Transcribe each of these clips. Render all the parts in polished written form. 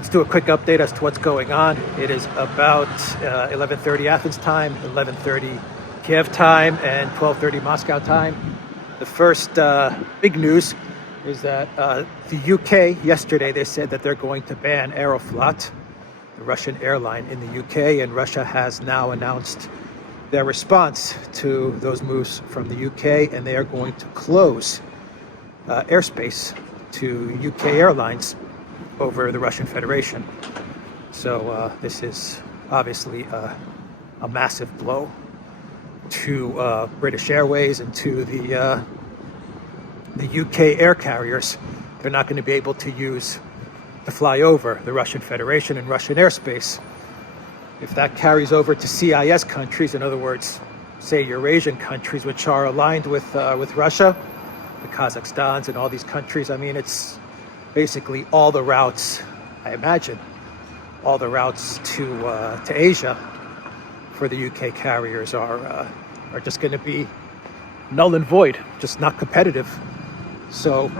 Let's do a quick update as to what's going on. It is about 11:30 Athens time, 11:30 Kiev time, and 12:30 Moscow time. The first big news is that the UK, yesterday, they said that they're going to ban Aeroflot, the Russian airline in the UK, and Russia has now announced their response to those moves from the UK, and they are going to close airspace to UK airlines over the Russian Federation. So this is obviously a massive blow to British Airways and to the UK air carriers. They're not going to be able to fly over the Russian Federation and Russian airspace. If that carries over to CIS countries, in other words, say Eurasian countries which are aligned with Russia, the Kazakhstans and all these countries, I mean, it's basically all the routes, I imagine, all the routes to Asia for the UK carriers are just going to be null and void, just not competitive. So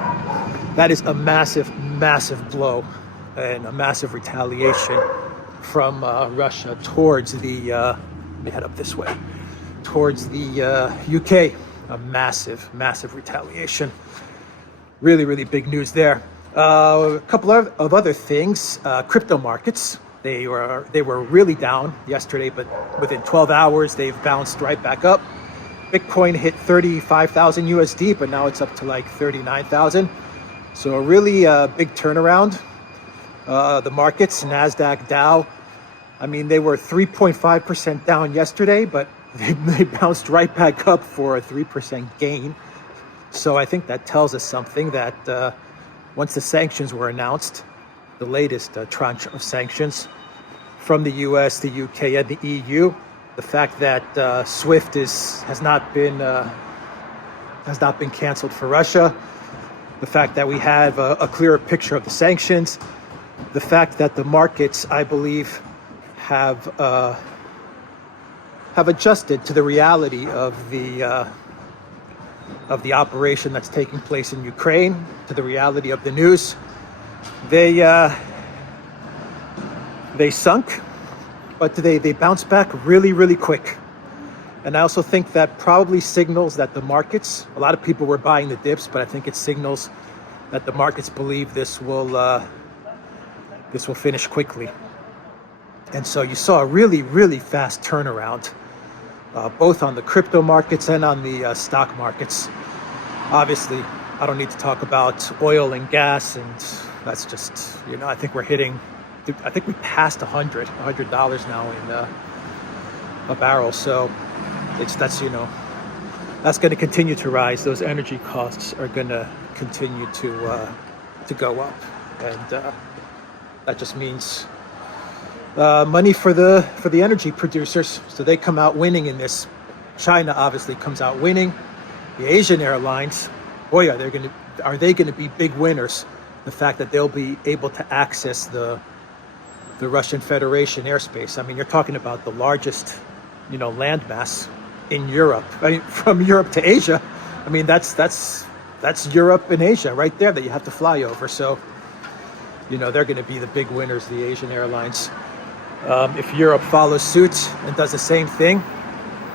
that is a massive, massive blow and a massive retaliation from Russia towards the, let me head up this way, towards the UK. A massive, massive retaliation. Really, really big news there. A couple of other things. Crypto markets, they were really down yesterday, but within 12 hours, they've bounced right back up. Bitcoin hit 35,000 USD, but now it's up to like 39,000. So a really big turnaround. The markets, NASDAQ, Dow, I mean, they were 3.5% down yesterday, but they bounced right back up for a 3% gain. So I think that tells us something, that once the sanctions were announced, the latest tranche of sanctions from the US, the UK, and the EU, the fact that SWIFT has not been canceled for Russia, the fact that we have a clearer picture of the sanctions, the fact that the markets, I believe, have adjusted to the reality of the operation that's taking place in Ukraine, to the reality of the news. They sunk, but they bounced back really, really quick. And I also think that probably signals that the markets, a lot of people were buying the dips, but I think it signals that the markets believe this will finish quickly. And so you saw a really, really fast turnaround, both on the crypto markets and on the stock markets. Obviously, I don't need to talk about oil and gas, and that's just, I think we passed $100 now in a barrel. So that's going to continue to rise. Those energy costs are going to continue to go up, and that just means money for the energy producers, so they come out winning in this. China obviously comes out winning. The Asian airlines, boy, are they going to be big winners? The fact that they'll be able to access the Russian Federation airspace. I mean, you're talking about the largest, landmass in Europe. I mean, from Europe to Asia. I mean, that's Europe and Asia right there that you have to fly over. So, they're going to be the big winners, the Asian airlines. If Europe follows suit and does the same thing,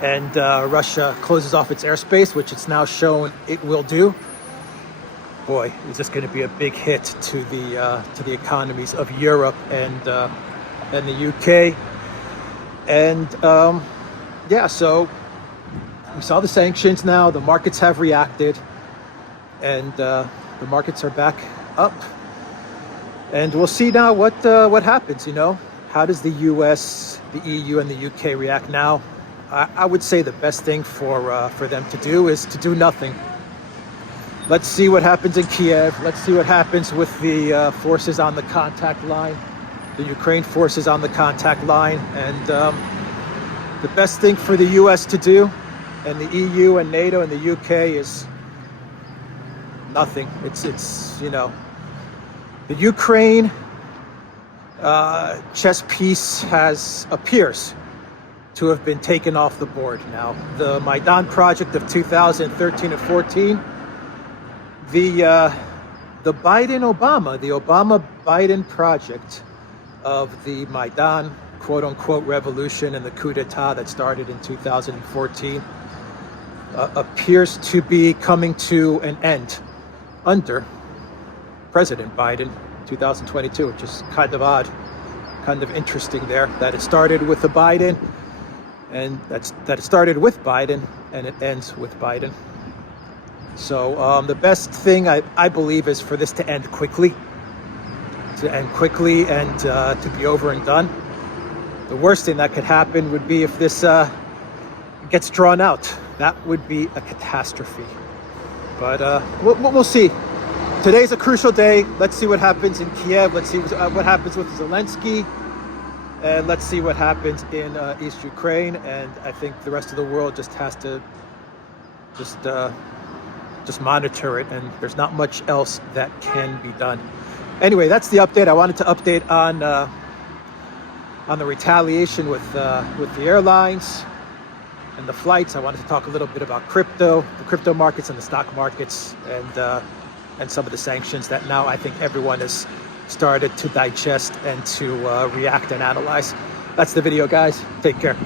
and Russia closes off its airspace, which it's now shown it will do, boy, it's just going to be a big hit to the economies of Europe and the UK. And so we saw the sanctions now. The markets have reacted, and the markets are back up. And we'll see now what happens. How does the US, the EU, and the UK react now? I would say the best thing for them to do is to do nothing. Let's see what happens in Kiev. Let's see what happens with the forces on the contact line, the Ukraine forces on the contact line. And the best thing for the US to do, and the EU and NATO and the UK, is nothing. It's the Ukraine chess piece appears to have been taken off the board now. The Maidan project of 2013 and 14, the Obama-Biden project of the Maidan quote-unquote revolution and the coup d'etat that started in 2014 appears to be coming to an end under President Biden 2022, which is kind of odd, kind of interesting there, that it started with the Biden and that it started with Biden and it ends with Biden. So the best thing I believe is for this to end quickly, and to be over and done. The worst thing that could happen would be if this gets drawn out. That would be a catastrophe. But we'll see. Today's a crucial day. Let's see what happens in Kiev. Let's see what happens with Zelensky. And let's see what happens in East Ukraine. And I think the rest of the world just has to just monitor it. And there's not much else that can be done. Anyway, that's the update. I wanted to update on the retaliation with the airlines and the flights. I wanted to talk a little bit about crypto, the crypto markets and the stock markets, and some of the sanctions that now I think everyone has started to digest and to react and analyze. That's the video, guys. Take care.